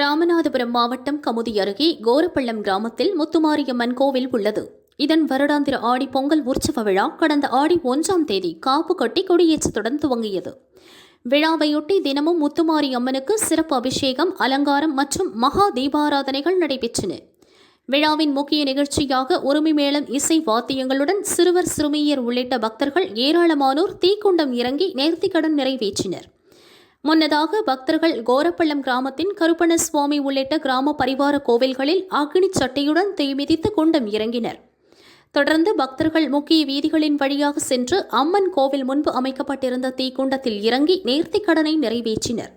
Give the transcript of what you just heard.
ராமநாதபுரம் மாவட்டம் கமுதி அருகே கோரப்பள்ளம் கிராமத்தில் முத்துமாரியம்மன் கோவில் உள்ளது. இதன் வருடாந்திர ஆடி பொங்கல் உற்சவ விழா கடந்த ஆடி 1ஆம் தேதி காப்பு கட்டி கொடியேற்றத்துடன் துவங்கியது. விழாவையொட்டி தினமும் முத்துமாரி அம்மனுக்கு சிறப்பு அபிஷேகம், அலங்காரம் மற்றும் மகா தீபாராதனைகள் நடைபெற்றன. விழாவின் முக்கிய நிகழ்ச்சியாக உரிமை மேளம், இசை வாத்தியங்களுடன் சிறுவர் சிறுமியர் உள்ளிட்ட பக்தர்கள் ஏராளமானோர் தீக்குண்டம் இறங்கி நேர்த்திக்கடன் நிறைவேற்றினர். முன்னதாக பக்தர்கள் கோரப்பள்ளம் கிராமத்தின் கருப்பண சுவாமி உள்ளிட்ட கிராம பரிவார கோவில்களில் அக்னி சட்டையுடன் தீமிதித்து குண்டம் இறங்கினர். தொடர்ந்து பக்தர்கள் முக்கிய வீதிகளின் வழியாக சென்று அம்மன் கோவில் முன்பு அமைக்கப்பட்டிருந்த தீக்குண்டத்தில் இறங்கி நேர்த்திக்கடனை நிறைவேற்றினர்.